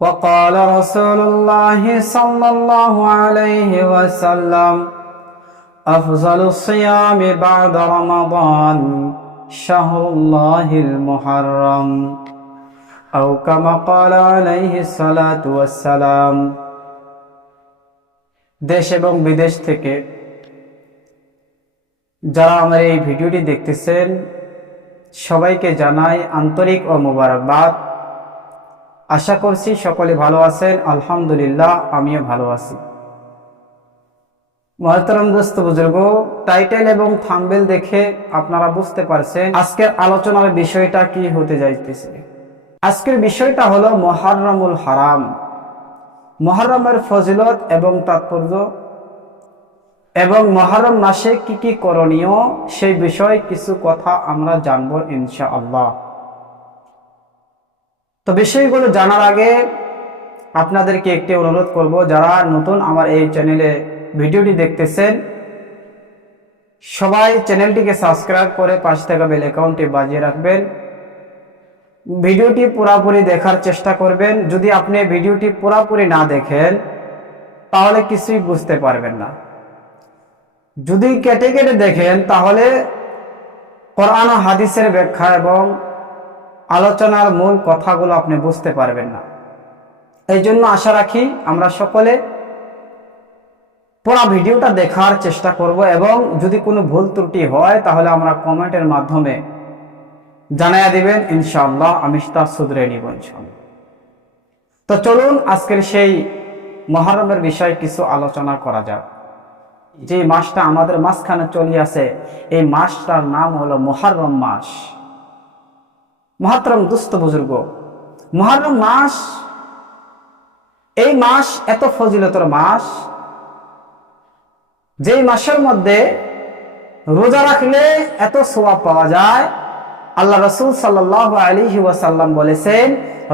وقال رسول الله صلى الله عليه وسلم أفضل الصيام بعد رمضان شهر الله المحرم أو كما قال عليه الصلاة والسلام দেশ এবং বিদেশ থেকে যারা আমার এই ভিডিওটি দেখতেছেন সবাইকে জানাই আন্তরিক ও মোবারকবাদ আশা করছি সকলে ভালো আছেন। আলহামদুলিল্লাহ, আমিও ভালো আছি। মহতরম দোস্ত বুজুর্গ, টাইটেল এবং থাম্বেল দেখে আপনারা বুঝতে পারছেন আজকের আলোচনার বিষয়টা কি হতে যাইতেছে। আজকের বিষয়টা হলো মহারমুল হারাম। মহরমের ফজিলত এবং তাৎপর্য এবং মহরম মাসে কি কি করণীয়, সেই বিষয়ে কিছু কথা আমরা জানব ইনশা আল্লাহ তো বিষয়গুলো জানার আগে আপনাদেরকে একটি অনুরোধ করব, যারা নতুন আমার এই চ্যানেলে ভিডিওটি দেখতেছেন, সবাই চ্যানেলটিকে সাবস্ক্রাইব করে পাশ থাকা বেল অ্যাকাউন্টটি বাজিয়ে রাখবেন। ভিডিওটি পুরাপুরি দেখার চেষ্টা করবেন। যদি আপনি ভিডিওটি পুরাপুরি না দেখেন, তাহলে কিছুই বুঝতে পারবেন না। যদি কেটে কেটে দেখেন, তাহলে কোরআন হাদিসের ব্যাখ্যা এবং আলোচনার মূল কথাগুলো আপনি বুঝতে পারবেন না। এই জন্য আশা রাখি আমরা সকলে পুরো ভিডিওটা দেখার চেষ্টা করব এবং যদি কোনো ভুল ত্রুটি হয়, তাহলে আমরা কমেন্টের মাধ্যমে জানাইয়া দিবেন। ইনশাআল্লাহ আমি তা শুধরে নিব তো চলুন আজকের সেই মহরমের বিষয়ে কিছু আলোচনা করা যাক। যে মাসটা আমাদের মাঝখানে চলে আছে এই মাসটার নাম হলো মহরম মাস। মহাতরম দুস্থ বুজুর্গ। মহরম মাস, এই মাস এত ফজিলতর মাস, যেই মাসের মধ্যে রোজা রাখলে এত সোয়াব পাওয়া যায়। আল্লাহ রসুল সাল্লাহ আলী ওয়াসাল্লাম বলেছেন,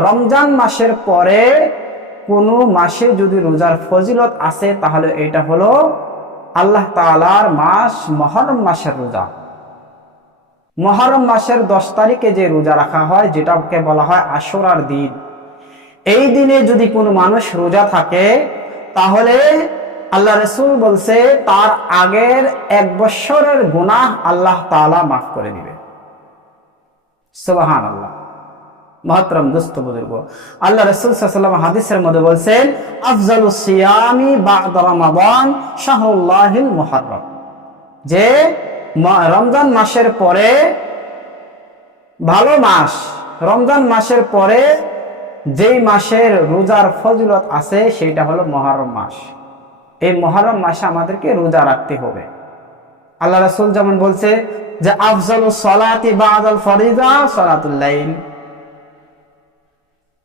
রমজান মাসের পরে কোনো মাসে যদি রোজার ফজিলত আছে তাহলে এটা হলো আল্লাহ তালার মাস মহরম মাসের রোজা। মহরম মাসের দশ তারিখে যে রোজা রাখা হয়, যেটাকে বলা হয় আশরার দিন। এই দিনে যদি কোনো মানুষ রোজা থাকে, তাহলে আল্লাহ রসুল বলছে, তার আগের এক বছরের গুনাহ আল্লাহ তালা মাফ করে দিবে। আল্লাহ মহতরম দুস্থ বুজুর্গ, আল্লাহ রসুল হাদিসের মধ্যে বলছেন সিয়ামি বা'দা মুহাররম। যে রমজান মাসের পরে ভালো মাস। রমজান মাসের পরে যেই মাসের রোজার ফজিলত আছে, সেইটা হলো মহরম মাস। এই মহরম মাসে আমাদেরকে রোজা রাখতে হবে। আল্লাহ রসুল যেমন বলছে যে, আফজল সলাতি বাদল ফরিজা সলাতুল্লাইল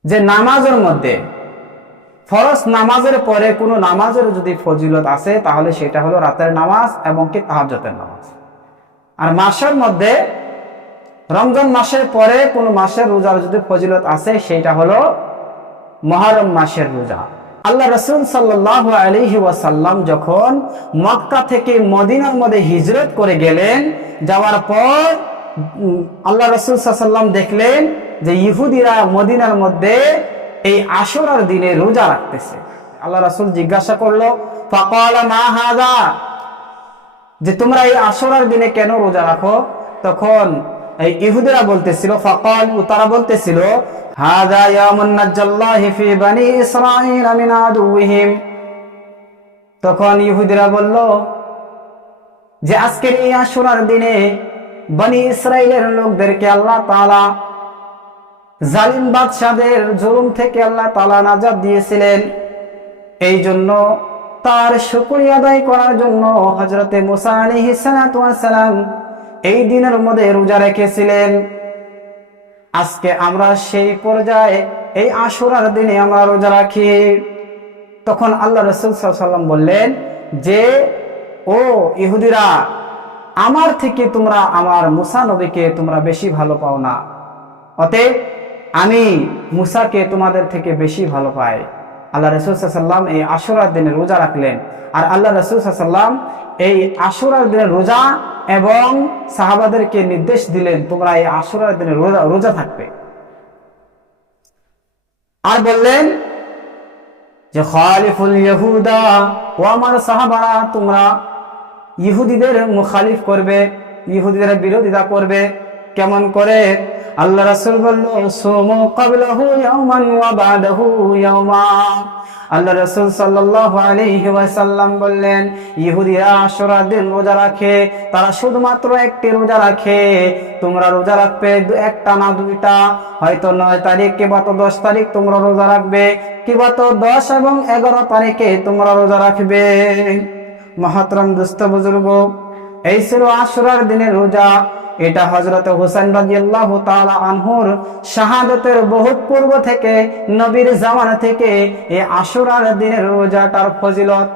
যে নামাজের মধ্যে, ফরজ নামাজের পরে কোনো নামাজের যদি ফজিলত আছে, তাহলে সেটা হলো রাতের নামাজ এবং কি তাহাজতের নামাজ। আর মাসের মধ্যে, রমজান মাসের পরে কোনো মাসের রোজার যদি ফজিলত আছে সেটা হলো মহরম মাসের রোজা। আল্লাহ রসুল সাল্লাহ আলহি ওয়াসাল্লাম যখন মক্কা থেকে মদিনার মধ্যে হিজরত করে গেলেন, যাওয়ার পর আল্লাহ রসুল সাল্লাম দেখলেন যে ইহুদিরা মদিনার মধ্যে এই আশরার দিনে রোজা রাখতেছে। আল্লাহ রসুল জিজ্ঞাসা করল ফকালা মা হাজা যে তোমরা এই আশরার দিনে কেন রোজা রাখো? তখন এই ইহুদিরা বলতেছিল, ফকাল, তারা বলতেছিল হাজা ইয়ামুন নাজ্জাল্লাহি ফি ইসরাঈল মিন আদুহিম তখন ইহুদিরা বলল, যে আজকের এই আশুরার দিনে বনি ইসরায়েলের লোকদেরকে আল্লাহ তাআলা জালিম বাদশাদের জুলুম থেকে আল্লাহ তাআলা নাজাত দিয়েছিলেন। এই জন্য তার শুকরিয়া আদায় করার জন্য হজরতে মুসা আলাইহিস সালাম এই দিনের মধ্যে রোজা রেখেছিলেন। আজকে আমরা সেই পর্যায়ে এই আশুরার দিনে আমরা রোজা রাখি। তখন আল্লাহ রসুল সাল্লাম বললেন যে, ও ইহুদিরা, আমার থেকে তোমরা আমার মুসা নবীকে তোমরা বেশি ভালো পাও না। অতএব আমি মুসাকে তোমাদের থেকে বেশি ভালো পাই। আল্লাহ রসুল সাল্লাম এই আশুরার দিনে রোজা রাখলেন। আর আল্লাহ রসুল সাল্লাম এই আশুরার দিনে রোজা এবং সাহাবাদেরকে নির্দেশ দিলেন, তোমরা এই আশুরার দিনে রোজা রোজা থাকবে। আর বললেন যে, খালিফুল ইহুদা ও আমার সাহাবারা, তোমরা ইহুদিদের মুখালিফ করবে, ইহুদিদের বিরোধিতা করবে, কেমন করে? আল্লাহ রাসূল বলল, সুমু ক্বাবলাহু ইয়াওমান ওয়া বাদাহু ইয়াওমা। আল্লাহ রাসূল সাল্লাল্লাহু আলাইহি ওয়াসাল্লাম বললেন ইহুদিরা আশুরার দিন রোজা রাখে, তারা শুধুমাত্র একটি রোজা রাখে। তোমরা রোজা রাখবে একটা না দুইটা। হয়তো নয় তারিখ কিংবা তো দশ তারিখ তোমরা রোজা রাখবে, কিংবা তো দশ এবং এগারো তারিখে তোমরা রোজা রাখবে। মহাতরম দুস্থ বুজুর্গ, এই ছিল আশুরার দিনের রোজা। এটা হজরত হোসেন রাজিয়াল্লাহু তালা আনহুর শাহাদতের বহুত পূর্ব থেকে নবীর জামানা থেকে এই আশুরার দিনের রোজাটার ফজিলত।